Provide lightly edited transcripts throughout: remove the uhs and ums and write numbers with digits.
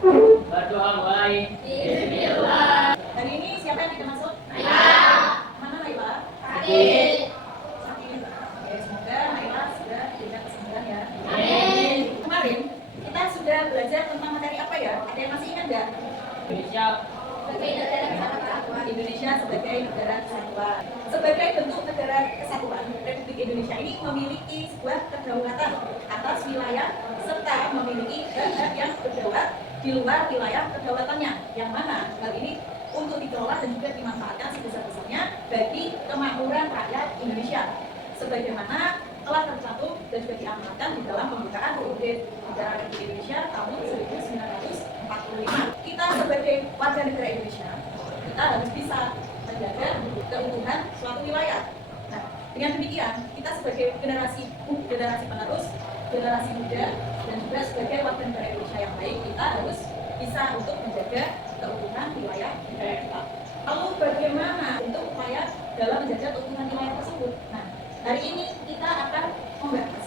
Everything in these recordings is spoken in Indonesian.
Berdoa mulai. Bismillah. Hari ini siapa yang tidak masuk? Naila. Mana Naila? Sakit. Sakit. Oke, semoga Naila sudah diberikan kesembuhan ya. Amin. Kemarin kita sudah belajar tentang materi apa ya? Ada yang masih ingat nggak? Indonesia. Indonesia sebagai negara kesatuan. Sebagai bentuk negara kesatuan, Republik Indonesia ini memiliki sebuah kedaulatan atas wilayah serta memiliki hak-hak yang berdaulat di luar wilayah kedaulatannya, yang mana hal ini untuk dikelola dan juga dimanfaatkan sebesar-besarnya bagi kemakmuran rakyat Indonesia, sebagaimana telah tercantum dan juga diamanatkan di dalam pembukaan UUD Negara Republik Indonesia tahun 1945. Kita sebagai warga negara Indonesia, kita harus bisa menjaga keutuhan suatu wilayah. Nah, dengan demikian, kita sebagai generasi penerus, generasi muda, dan juga sebagai warga negara Indonesia yang baik, kita harus bisa untuk menjaga keutuhan wilayah negara kita. Lalu bagaimana untuk upaya dalam menjaga keutuhan wilayah tersebut? Nah, hari ini kita akan membahas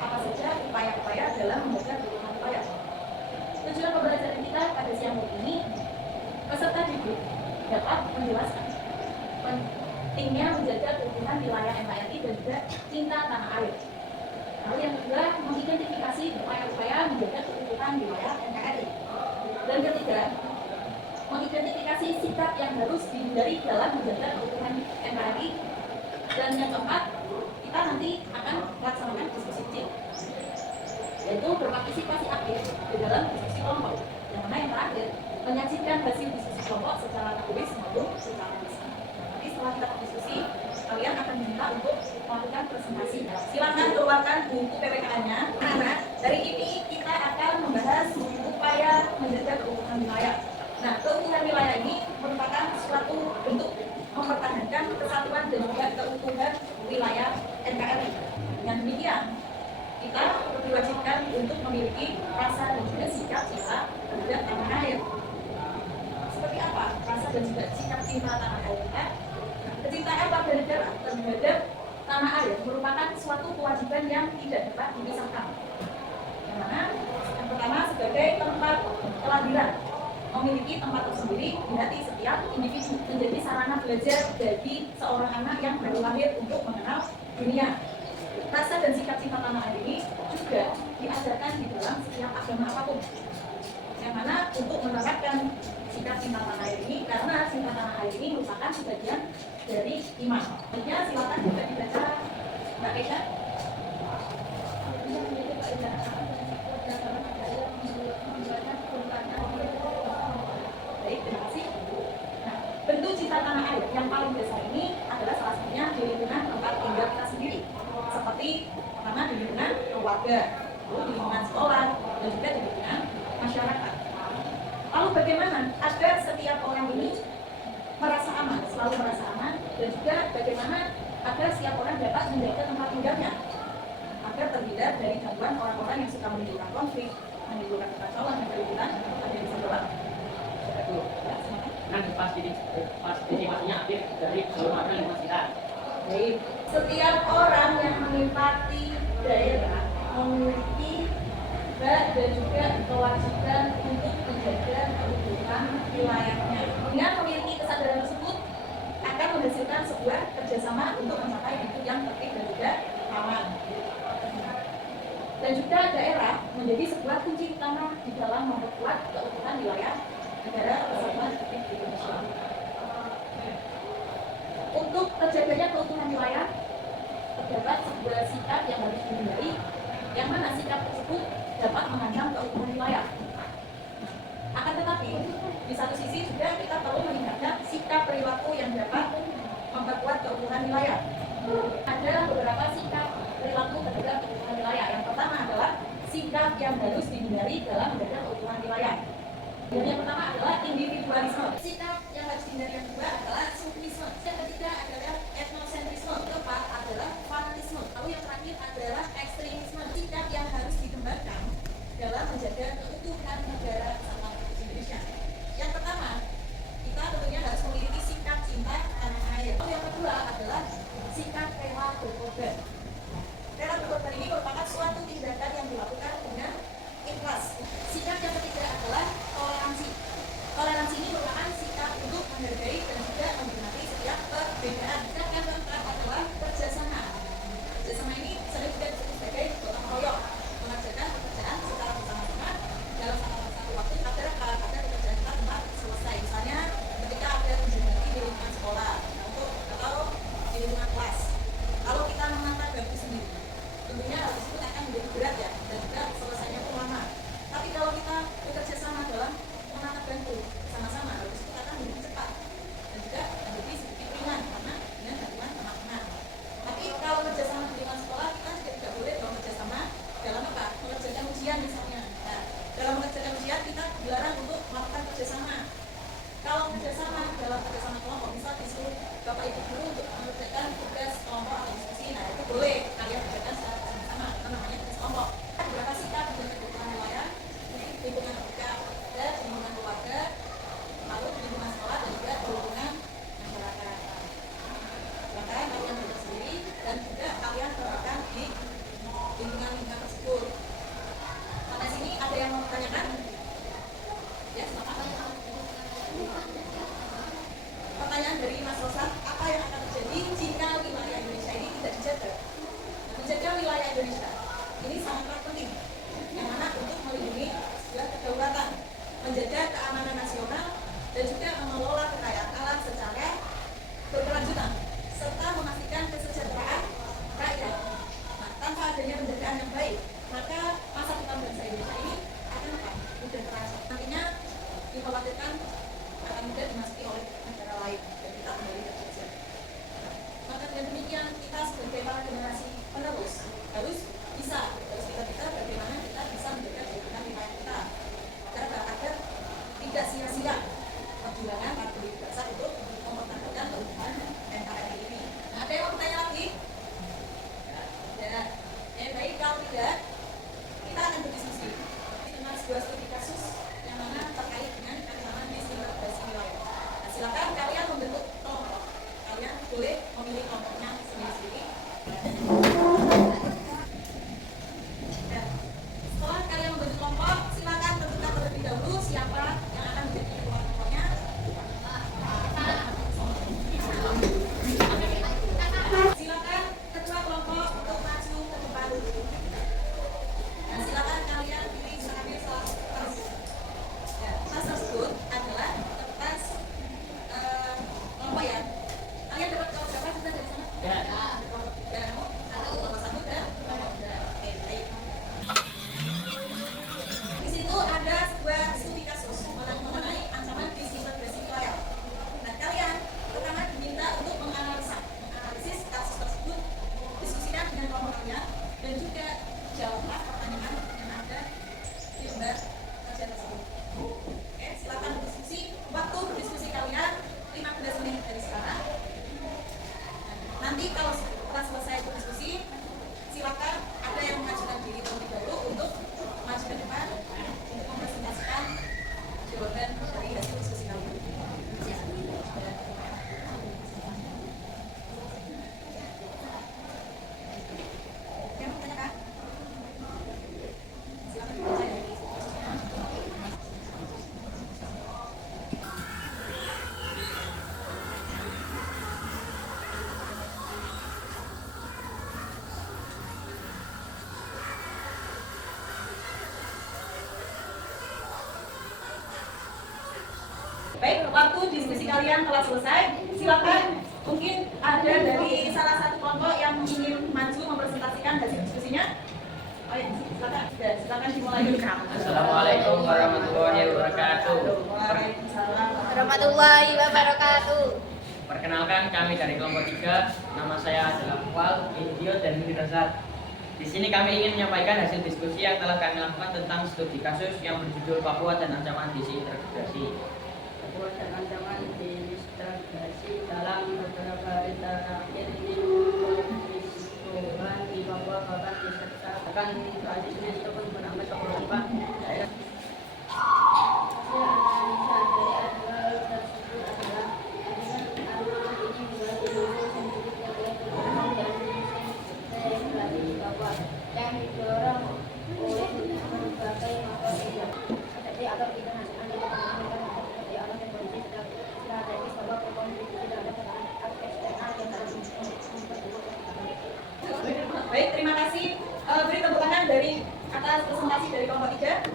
apa saja upaya-upaya dalam menjaga keutuhan wilayah. Tujuan pembelajaran kita pada siang hari ini, peserta didik dapat menjelaskan pentingnya menjaga keutuhan wilayah NKRI dan juga cinta tanah air. Lalu yang kedua, mengidentifikasi upaya-upaya menjaga keutuhan wilayah NKRI. Dan ketiga, mengidentifikasi sikap yang harus dihindari dalam menjaga keutuhan NKRI. Dan yang keempat, kita nanti akan melaksanakan diskusi kecil, yaitu berpartisipasi aktif di dalam diskusi kelompok. Yang mana yang terakhir, menyajikan hasil diskusi kelompok secara tertulis maupun secara lisan. Nanti setelah kita diskusi, kalian akan diminta untuk melakukan presentasi. Silakan keluarkan buku PPKN-nya. Karena dari ini kita akan membahas upaya menjaga keutuhan wilayah. Nah, keutuhan wilayah ini merupakan suatu bentuk mempertahankan kesatuan dan juga keutuhan wilayah NKRI. Dengan demikian, kita diwajibkan untuk memiliki rasa dan juga sikap cinta terhadap tanah air. Seperti apa rasa dan juga sikap cinta tanah air kita? Kecintaan warga negara terhadap tanah air merupakan suatu kewajiban yang tidak dapat dipisahkan. Yang mana yang pertama sebagai tempat kelahiran, memiliki tempat tersendiri di hati setiap individu, menjadi sarana belajar bagi seorang anak yang baru lahir untuk mengenal dunia. Rasa dan sikap cinta tanah air ini juga diajarkan di dalam setiap agama apapun. Yang mana untuk menerapkan sikap cinta tanah air ini, karena cinta tanah air ini merupakan sebagian dari iman. Selanjutnya silakan juga dibaca Mbak Kesha. Baik, terima kasih. Nah, bentuk cinta tanah air yang paling besar ini adalah salah satunya di lingkungan tempat tinggal kita sendiri. Seperti pertama di lingkungan keluarga, lalu di lingkungan sekolah, dan juga di lingkungan masyarakat. Lalu bagaimana agar setiap orang ini merasa aman, selalu merasa aman, dan juga bagaimana agar setiap orang dapat menjaga tempat tinggalnya agar terhindar dari gangguan orang-orang yang suka menimbulkan konflik, menimbulkan kekacauan, dan keributan. Ada yang bisa jawab? Kan partisipasinya aktif dari seluruh warga lingkungan sekitar. Baik, setiap orang yang menempati daerah memiliki hak dan juga kewajiban untuk menjaga keutuhan wilayahnya. Dengan memiliki kesadaran tersebut akan menghasilkan sebuah kerjasama untuk mencapai hidup yang tertib dan juga aman. Dan juga daerah menjadi sebuah kunci utama di dalam memperkuat keutuhan wilayah negara kesatuan Republik Indonesia. Untuk terjaganya keutuhan wilayah, terdapat sebuah sikap yang harus dihindari, yang mana sikap tersebut dapat mengancam keutuhan wilayah. Akan tetapi, di satu sisi juga kita perlu meningkatkan sikap perilaku yang dapat memperkuat keutuhan wilayah. Ada beberapa sikap perilaku terhadap keutuhan wilayah. Yang pertama adalah sikap yang harus dihindari dalam menjaga keutuhan wilayah. Dan yang pertama adalah individualisme. Sikap yang harus dihindari yang kedua adalah sufisme. Yang ketiga adalah etnosentrisme. Yang keempat adalah fanatisme. Lalu yang terakhir adalah ekstremisme. Sikap yang harus dikembangkan dalam menjaga keutuhan negara kesatuan Republik Indonesia. Yang pertama, kita tentunya harus memiliki sikap cinta tanah air. Lalu yang kedua adalah sikap rela berkorban. Rela berkorban ini merupakan suatu tindakan yang dilakukan dengan ikhlas. Sikap menghadapi sendiri. Tentunya hal tersebut akan menjadi berat ya, dan juga selesainya pun lama. Tapi kalau kita bekerja sama dalam menatap bantu sama-sama, hal tersebut akan menjadi cepat dan juga menjadi sedikit ringan karena dengan bantuan teman-teman. Tapi kalau kerjasama di lingkungan sekolah, kita juga tidak boleh dong kerjasama dalam apa? Mengerjakan ujian misalnya. Nah, dalam mengerjakan ujian kita dilarang untuk melakukan kerjasama. Kalau kerjasama dalam kerjasama kelompok, misal disuruh Bapak Ibu guru untuk mengerjakan tugas kelompok atau diskusi, nah itu boleh kalian kerjakan secara bersama-sama, itu namanya tugas kelompok. Berapa sikap dengan kebutuhan wilayah, lingkungan terdekat, dan lingkungan keluarga, lalu lingkungan sekolah dan juga lingkungan masyarakat. Bahkan kalian belajar sendiri dan juga kalian terapkan di lingkungan tersebut. Sampai sini ada yang mau bertanyakan? Ya, silakan. Pertanyaan dari Mas Rosa, apa yang akan terjadi jika wilayah Indonesia ini tidak dijaga? Menjaga wilayah Indonesia ini sangat penting, yang mana untuk melindungi sebuah kedaulatan, menjaga keamanan nasional, dan juga mengelola kekayaan alam secara berkelanjutan, serta memastikan kesejahteraan rakyat. Nah, tanpa adanya penjagaan yang baik, maka masa depan bangsa Indonesia ini akan mudah terancam. Nantinya dikhawatirkan akan mudah dimasuki oleh negara lain dan kita kembali terjejak. Maka dengan demikian kita sebagai para generasi penerus harus kita bagaimana kita bisa menjaga kehidupan wilayah kita agar tidak sia-sia perjuangan para penduduk bangsa untuk mempertahankan keutuhan NKRI ini. Nah, ada yang mau bertanya lagi? Ya, baik, kalau tidak kita akan berdiskusi dengan sebuah studi kasus yang mana terkait dengan ancaman disintegrasi wilayah. Nah, silakan kalian membentuk kelompok. Kalian boleh memilih kelompoknya sendiri-sendiri. Dan setelah kalian membentuk kelompok, silakan tentukan terlebih dahulu siapa yang akan menjadi ketua kelompoknya. Silakan ketua kelompok untuk maju ke depan. Nah, silakan kalian pilih mengambil salah satu kertas. Ya, kertas tersebut adalah kertas kelompok ya. Kalian dapat kelompok berapa sudah dari sana? Ya. Kelompok 1 dan kelompok 2. Oke, baik. Di situ ada sebuah studi kasus mengenai ancaman disintegrasi wilayah. Nah, kalian pertama diminta untuk menganalisis kasus tersebut, diskusikan dengan kelompok kalian, dan juga jawablah pertanyaan yang ada di lembar kerja tersebut. Oke, silakan berdiskusi. Waktu berdiskusi kalian 15 menit dari sekarang. Nanti kalau setelah selesai berdiskusi, silakan ada yang mengajukan diri terlebih dahulu untuk maju ke depan untuk mempresentasikan jawaban dari hasil diskusi kalian. Yang mau tanyakan? Silakan dibaca ya. Baik, waktu diskusi kalian telah selesai. Silakan, mungkin ada dari salah satu kelompok yang ingin maju mempresentasikan hasil diskusinya. Oh ya, silakan. Ya, silakan dimulai dulu. Assalamualaikum warahmatullahi wabarakatuh. Waalaikumsalam Warahmatullahi wabarakatuh. Perkenalkan, kami dari kelompok 3. Nama saya adalah Wal, Indio, dan Mirzad. Di sini kami ingin menyampaikan hasil diskusi yang telah kami lakukan tentang studi kasus yang berjudul Papua dan Ancaman Disintegrasi. Papua dan Ancaman Disintegrasi dalam beberapa hari terakhir ini di Papua bahkan disertakan tradisinya ataupun menambah beberapa daerah. yang didorong oleh berbagai masalah seperti agar kita nasional yang seperti alam yang kondisi strategis bahwa kondisi tidak ada tekanan eksternal yang harus Baik, terima kasih. Beri tepuk tangan dari atas presentasi dari kelompok 3.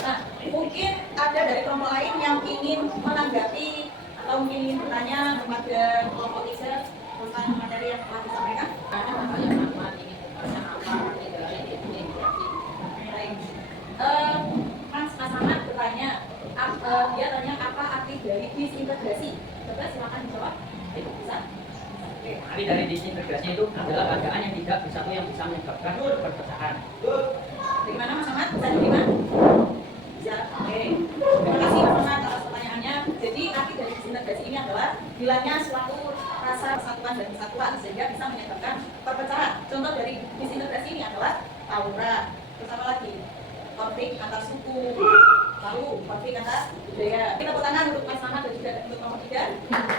Nah, mungkin ada dari kelompok lain yang ingin menanggapi atau mungkin ingin bertanya kepada kelompok 3 tentang materi yang telah disampaikan. Arti dari disintegrasi itu adalah keadaan yang tidak bersatu yang bisa menyebabkan perpecahan. Bagaimana Mas Ahmad? Bisa diterima? Bisa. Oke. Terima kasih Mas Ahmad atas pertanyaannya. Jadi arti dari disintegrasi ini adalah hilangnya suatu rasa persatuan dan kesatuan sehingga bisa menyebabkan perpecahan. Contoh dari disintegrasi ini adalah tawuran. Terus apa lagi? Konflik antar suku. Lalu konflik antar budaya. Kita tepuk tangan untuk Mas Ahmad dan juga untuk nomor 3.